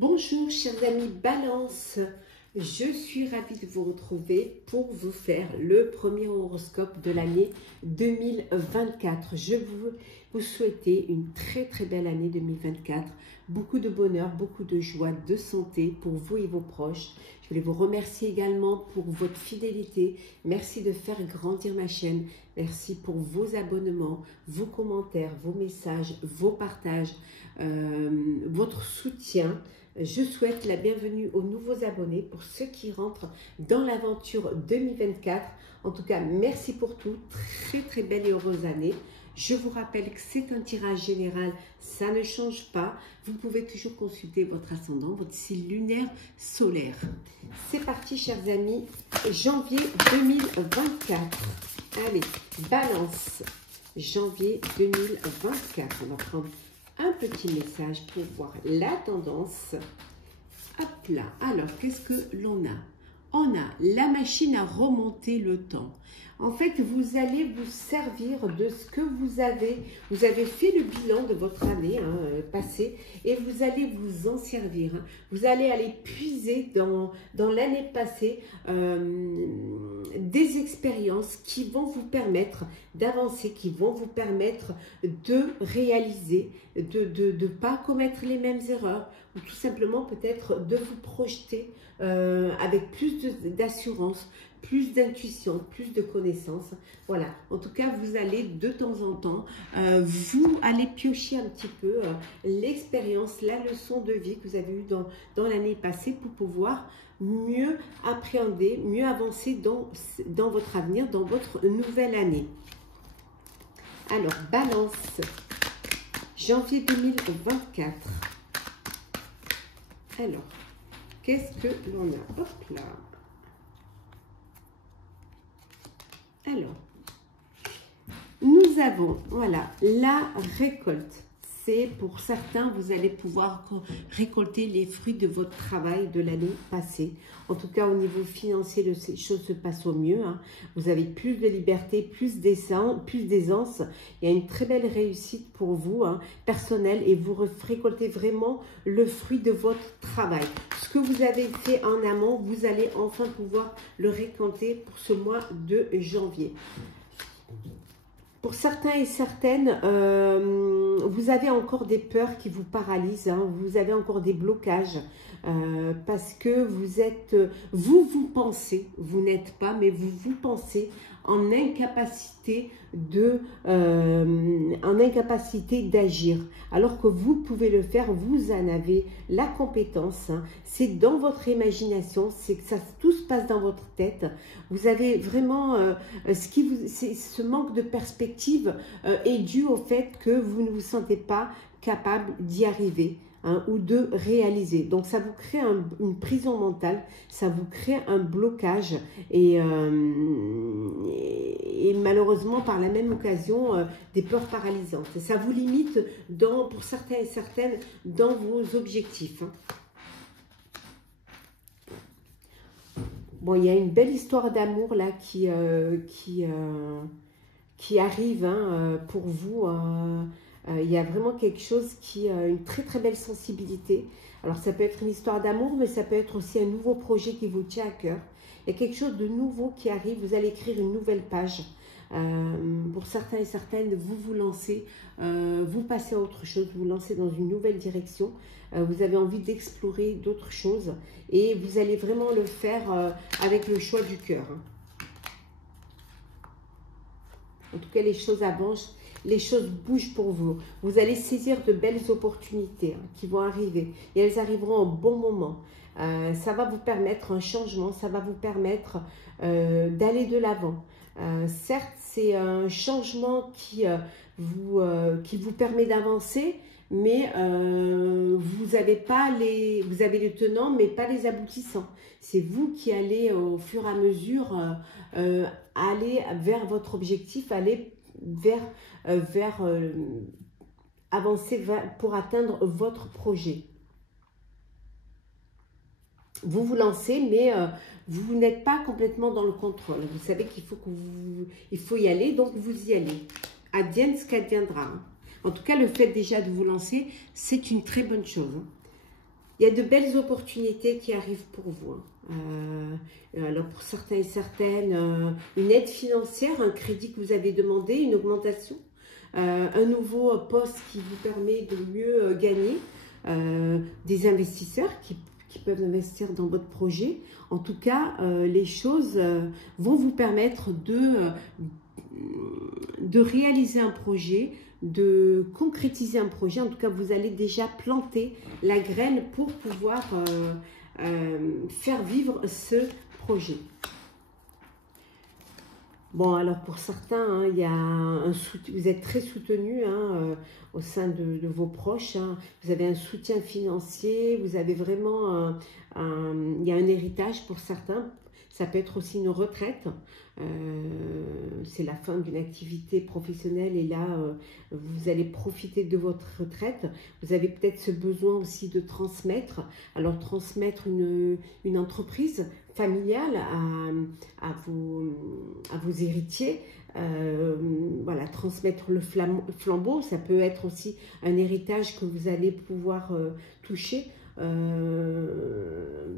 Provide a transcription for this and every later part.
Bonjour chers amis Balance, je suis ravie de vous retrouver pour vous faire le premier horoscope de l'année 2024. Je vous souhaiter une très belle année 2024, beaucoup de bonheur, beaucoup de joie, de santé pour vous et vos proches. Je voulais vous remercier également pour votre fidélité. Merci de faire grandir ma chaîne. Merci pour vos abonnements, vos commentaires, vos messages, vos partages, votre soutien. Je souhaite la bienvenue aux nouveaux abonnés, pour ceux qui rentrent dans l'aventure 2024. En tout cas, merci pour tout. Très belle et heureuse année. Je vous rappelle que c'est un tirage général, ça ne change pas. Vous pouvez toujours consulter votre ascendant, votre signe lunaire solaire. C'est parti, chers amis. Janvier 2024. Allez, Balance. Janvier 2024. On va prendre un petit message pour voir la tendance. Hop là. Alors, qu'est-ce que l'on a? On a la machine à remonter le temps. En fait, vous allez vous servir de ce que vous avez. Vous avez fait le bilan de votre année passée et vous allez vous en servir. Vous allez aller puiser dans l'année passée des expériences qui vont vous permettre d'avancer, qui vont vous permettre de réaliser, de ne pas commettre les mêmes erreurs, ou tout simplement peut-être de vous projeter avec plus d'assurance, plus d'intuition, plus de connaissances. Voilà, en tout cas, vous allez de temps en temps, vous allez piocher un petit peu l'expérience, la leçon de vie que vous avez eue dans l'année passée pour pouvoir mieux appréhender, mieux avancer dans votre avenir, dans votre nouvelle année. Alors, Balance, janvier 2024. Alors, qu'est-ce que l'on a? Hop là. Alors, nous avons, voilà, la récolte. C'est pour certains, vous allez pouvoir récolter les fruits de votre travail de l'année passée. En tout cas, au niveau financier, les choses se passent au mieux. Vous avez plus de liberté, plus d'aisance. Il y a une très belle réussite pour vous, personnelle, et vous récoltez vraiment le fruit de votre travail. Ce que vous avez fait en amont, vous allez enfin pouvoir le récolter pour ce mois de janvier. Pour certains et certaines, vous avez encore des peurs qui vous paralysent, vous avez encore des blocages parce que vous pensez, vous n'êtes pas, mais vous pensez en incapacité d'agir, alors que vous pouvez le faire, vous en avez la compétence, c'est dans votre imagination, c'est que tout se passe dans votre tête. Vous avez vraiment ce manque de perspective est dû au fait que vous ne vous sentez pas capable d'y arriver. Ou de réaliser. Donc ça vous crée une prison mentale, ça vous crée un blocage et malheureusement par la même occasion des peurs paralysantes. Ça vous limite pour certains et certaines dans vos objectifs. Bon, il y a une belle histoire d'amour là qui arrive pour vous. Il y a vraiment quelque chose qui a une très belle sensibilité. Alors ça peut être une histoire d'amour, mais ça peut être aussi un nouveau projet qui vous tient à cœur. Il y a quelque chose de nouveau qui arrive, vous allez écrire une nouvelle page. Pour certains et certaines, vous lancez, vous passez à autre chose, vous lancez dans une nouvelle direction. Vous avez envie d'explorer d'autres choses et vous allez vraiment le faire avec le choix du cœur. En tout cas, les choses avancent. Les choses bougent pour vous. Vous allez saisir de belles opportunités qui vont arriver. Et elles arriveront au bon moment. Ça va vous permettre un changement. Ça va vous permettre d'aller de l'avant. Certes, c'est un changement qui vous permet d'avancer. Mais vous avez les tenants, mais pas les aboutissants. C'est vous qui allez au fur et à mesure aller vers votre objectif, aller avancer pour atteindre votre projet. Vous vous lancez, mais vous n'êtes pas complètement dans le contrôle. Vous savez qu'il faut y aller, donc vous y allez. Advienne ce qu'adviendra. En tout cas, le fait déjà de vous lancer, c'est une très bonne chose. Il y a de belles opportunités qui arrivent pour vous. Alors pour certains et certaines, une aide financière, un crédit que vous avez demandé, une augmentation, un nouveau poste qui vous permet de mieux gagner, des investisseurs qui peuvent investir dans votre projet. En tout cas, les choses vont vous permettre de réaliser un projet, de concrétiser un projet. En tout cas, vous allez déjà planter la graine pour pouvoir faire vivre ce projet. Bon, alors pour certains, hein, il y a vous êtes très soutenu au sein de vos proches. Hein. Vous avez un soutien financier, vous avez vraiment il y a un héritage pour certains. Ça peut être aussi une retraite. C'est la fin d'une activité professionnelle et là, vous allez profiter de votre retraite. Vous avez peut-être ce besoin aussi de transmettre. Alors, transmettre une entreprise familiale à vos héritiers. Voilà, transmettre le flambeau. Ça peut être aussi un héritage que vous allez pouvoir toucher.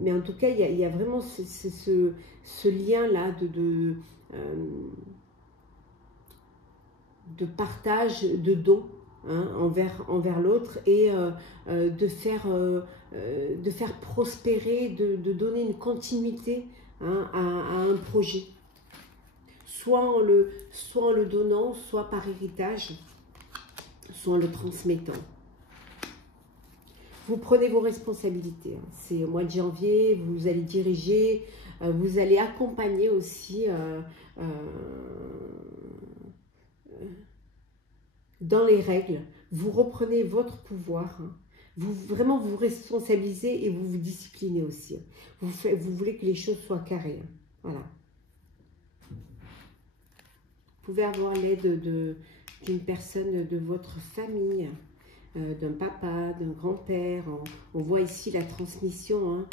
Mais en tout cas, il y a vraiment ce lien-là de partage, de don hein, envers l'autre et de faire prospérer, de donner une continuité hein, à un projet. Soit en le donnant, soit par héritage, soit en le transmettant. Vous prenez vos responsabilités. Hein. C'est au mois de janvier, vous allez diriger, vous allez accompagner aussi dans les règles. Vous reprenez votre pouvoir. Hein. Vraiment, vous responsabilisez et vous vous disciplinez aussi. Hein. Vous voulez que les choses soient carrées. Hein. Voilà. Vous pouvez avoir l'aide d'une personne de votre famille. D'un papa, d'un grand-père. On voit ici la transmission. Hein.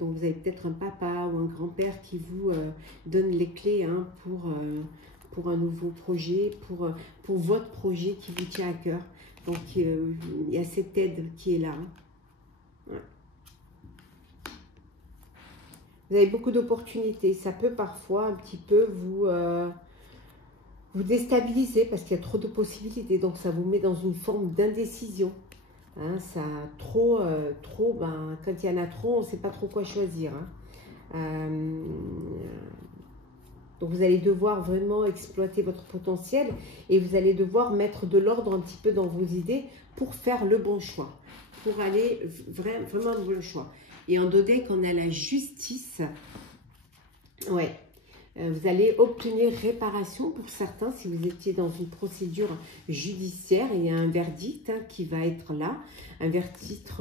Donc vous avez peut-être un papa ou un grand-père qui vous donne les clés hein, pour un nouveau projet, pour votre projet qui vous tient à cœur. Donc il y a cette aide qui est là. Hein. Ouais. Vous avez beaucoup d'opportunités. Ça peut parfois un petit peu vous déstabiliser parce qu'il y a trop de possibilités. Donc, ça vous met dans une forme d'indécision. Hein, ça, ben, quand il y en a trop, on ne sait pas trop quoi choisir. Hein. Donc, vous allez devoir vraiment exploiter votre potentiel et vous allez devoir mettre de l'ordre un petit peu dans vos idées pour faire le bon choix. Pour aller vraiment le bon choix. Et en dodec, on a la justice. Ouais. Vous allez obtenir réparation pour certains si vous étiez dans une procédure judiciaire. Il y a un verdict hein, qui va être là, un verdict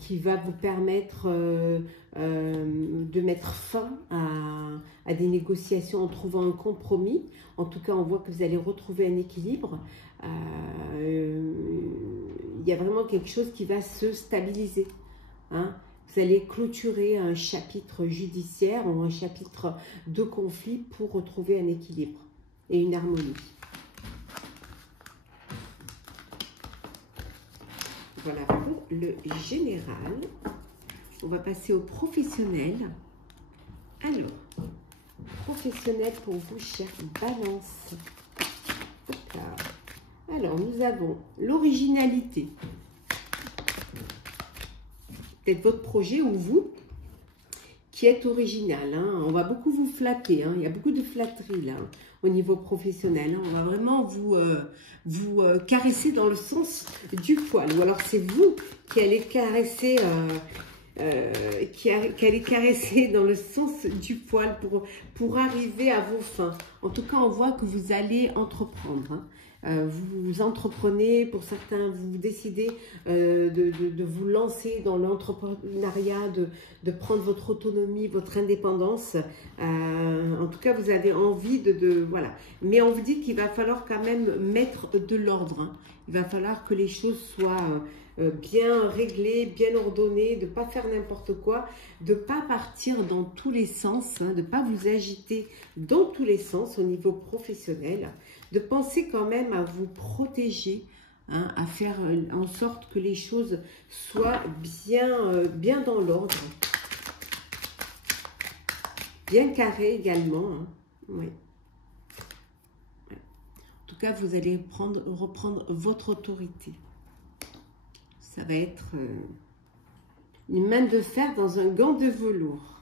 qui va vous permettre de mettre fin à des négociations en trouvant un compromis. En tout cas, on voit que vous allez retrouver un équilibre. Il y a vraiment quelque chose qui va se stabiliser. Hein. Vous allez clôturer un chapitre judiciaire ou un chapitre de conflit pour retrouver un équilibre et une harmonie. Voilà pour le général. On va passer au professionnel. Alors, professionnel pour vous, chère Balance. Hop là. Alors, nous avons l'originalité. Peut-être votre projet ou vous qui êtes original. Hein. On va beaucoup vous flatter. Hein. Il y a beaucoup de flatterie là au niveau professionnel. Hein. On va vraiment vous caresser dans le sens du poil. Ou alors c'est vous qui allez caresser, caresser dans le sens du poil pour arriver à vos fins. En tout cas, on voit que vous allez entreprendre. Hein. Vous entreprenez, pour certains, vous décidez de vous lancer dans l'entrepreneuriat, de prendre votre autonomie, votre indépendance. En tout cas, vous avez envie voilà. Mais on vous dit qu'il va falloir quand même mettre de l'ordre. Hein. Il va falloir que les choses soient bien réglées, bien ordonnées, de ne pas faire n'importe quoi, de ne pas partir dans tous les sens, hein, de ne pas vous agiter dans tous les sens au niveau professionnel. De penser quand même à vous protéger, hein, à faire en sorte que les choses soient bien dans l'ordre. Bien carré également. Hein. Oui. En tout cas, vous allez reprendre votre autorité. Ça va être une main de fer dans un gant de velours.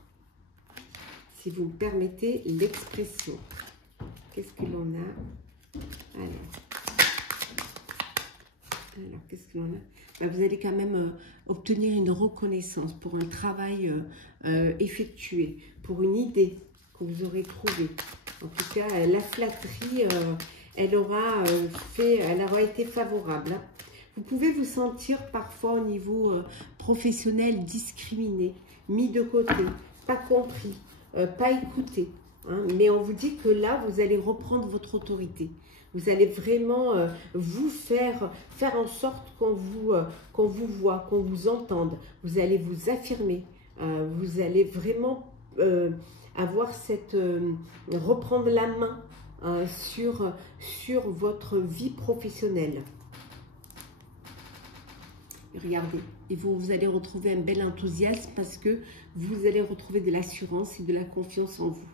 Si vous me permettez l'expression. Qu'est-ce que l'on a? Alors qu'est-ce que l'on a? Ben, vous allez quand même obtenir une reconnaissance pour un travail effectué, pour une idée que vous aurez trouvée. En tout cas, la flatterie, elle aura été favorable. Hein. Vous pouvez vous sentir parfois au niveau professionnel discriminé, mis de côté, pas compris, pas écouté. Hein. Mais on vous dit que là, vous allez reprendre votre autorité. Vous allez vraiment vous faire en sorte qu'on vous voit, qu'on vous entende. Vous allez vous affirmer. Vous allez vraiment avoir reprendre la main sur votre vie professionnelle. Regardez, et vous allez retrouver un bel enthousiasme parce que vous allez retrouver de l'assurance et de la confiance en vous.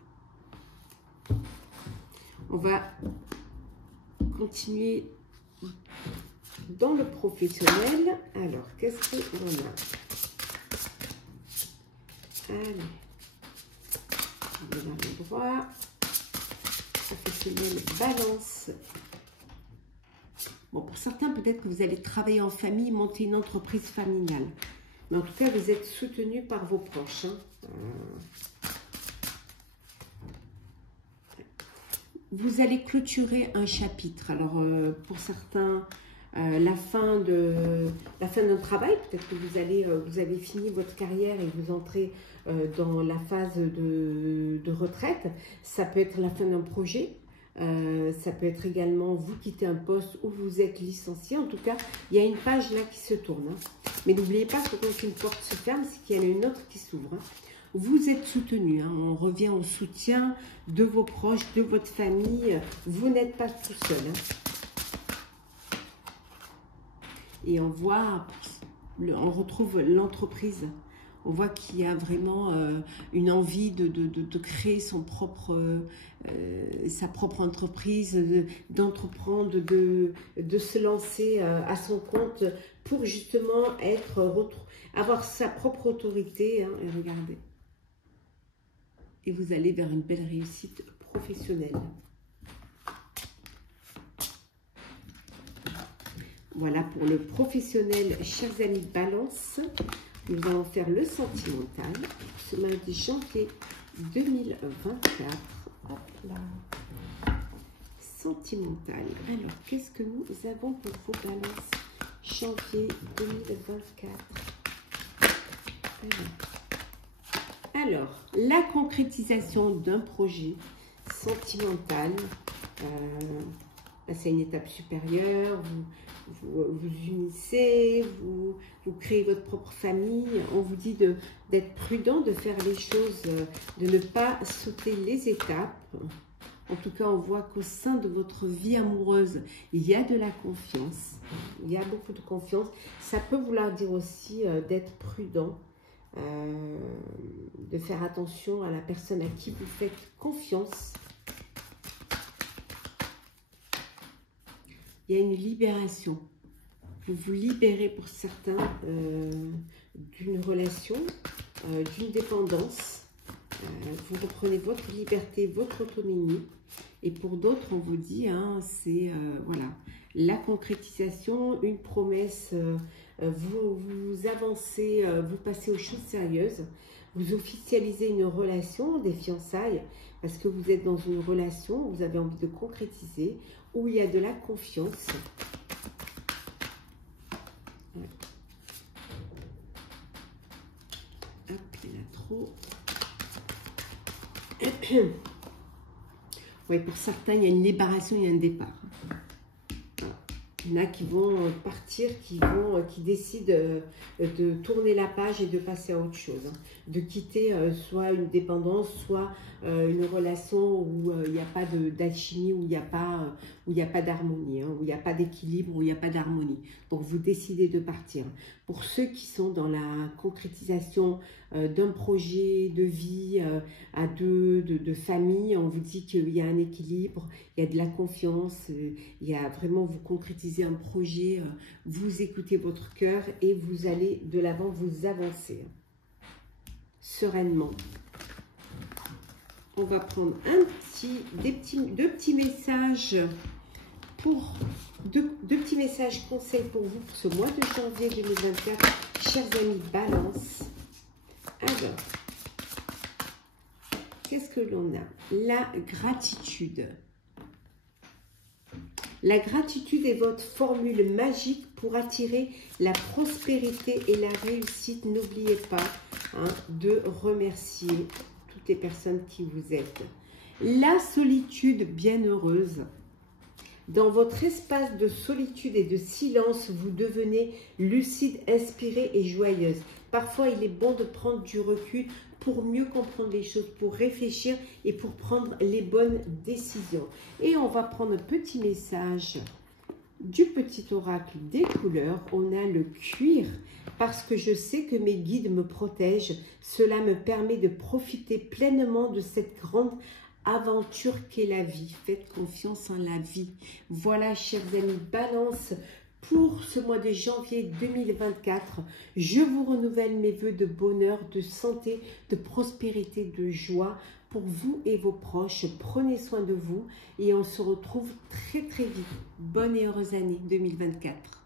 On va continuer dans le professionnel. Alors, qu'est-ce qu'on a? Allez, on est dans le droit. Professionnel, balance. Bon, pour certains, peut-être que vous allez travailler en famille, monter une entreprise familiale. Mais en tout cas, vous êtes soutenu par vos proches. Hein. Vous allez clôturer un chapitre. Alors, pour certains, la fin d'un travail, peut-être que vous avez fini votre carrière et vous entrez dans la phase de retraite. Ça peut être la fin d'un projet. Ça peut être également vous quittez un poste ou vous êtes licencié. En tout cas, il y a une page là qui se tourne. Hein. Mais n'oubliez pas que quand une porte se ferme, c'est qu'il y en a une autre qui s'ouvre. Hein. Vous êtes soutenu. Hein. On revient au soutien de vos proches, de votre famille. Vous n'êtes pas tout seul. Hein. Et on voit, on retrouve l'entreprise. On voit qu'il y a vraiment une envie de créer sa propre entreprise, d'entreprendre, de se lancer à son compte pour justement avoir sa propre autorité. Hein, et regardez. Et vous allez vers une belle réussite professionnelle. Voilà pour le professionnel, chers amis de Balance. Nous allons faire le sentimental ce mardi janvier 2024. Hop là. Sentimental. Alors, qu'est-ce que nous avons pour vos balances janvier 2024? Alors, la concrétisation d'un projet sentimental. C'est une étape supérieure. Vous unissez, vous créez votre propre famille. On vous dit d'être prudent, de faire les choses, de ne pas sauter les étapes. En tout cas, on voit qu'au sein de votre vie amoureuse, il y a de la confiance. Il y a beaucoup de confiance. Ça peut vouloir dire aussi d'être prudent, de faire attention à la personne à qui vous faites confiance. Il y a une libération. Vous vous libérez pour certains d'une relation, d'une dépendance. Vous reprenez votre liberté, votre autonomie. Et pour d'autres, on vous dit, hein, c'est voilà, la concrétisation, une promesse. Vous avancez, vous passez aux choses sérieuses. Vous officialisez une relation, des fiançailles, parce que vous êtes dans une relation, vous avez envie de concrétiser, où il y a de la confiance. Ouais. Hop, il y en a trop. Oui, pour certains, il y a une libération, il y a un départ. Il y en a qui vont partir, qui décident de tourner la page et de passer à autre chose. De quitter soit une dépendance, soit une relation où il n'y a pas d'alchimie, où il n'y a pas où il n'y a pas d'harmonie, hein, où il n'y a pas d'équilibre, où il n'y a pas d'harmonie. Donc vous décidez de partir. Pour ceux qui sont dans la concrétisation d'un projet de vie à deux, de famille, on vous dit qu'il y a un équilibre, il y a de la confiance, il y a vraiment, vous concrétisez un projet, vous écoutez votre cœur et vous allez de l'avant, vous avancez sereinement. On va prendre deux petits messages deux petits messages conseils pour vous pour ce mois de janvier 2024, chers amis Balance. Alors, qu'est-ce que l'on a? La gratitude. La gratitude est votre formule magique pour attirer la prospérité et la réussite. N'oubliez pas de remercier toutes les personnes qui vous aident. La solitude bienheureuse. Dans votre espace de solitude et de silence, vous devenez lucide, inspirée et joyeuse. Parfois, il est bon de prendre du recul pour mieux comprendre les choses, pour réfléchir et pour prendre les bonnes décisions. Et on va prendre un petit message du petit oracle des couleurs. On a le cuir. Parce que je sais que mes guides me protègent, cela me permet de profiter pleinement de cette grande aventure qu'est la vie. Faites confiance en la vie. Voilà, chers amis Balance, pour ce mois de janvier 2024, je vous renouvelle mes vœux de bonheur, de santé, de prospérité, de joie pour vous et vos proches. Prenez soin de vous et on se retrouve très très vite. Bonne et heureuse année 2024.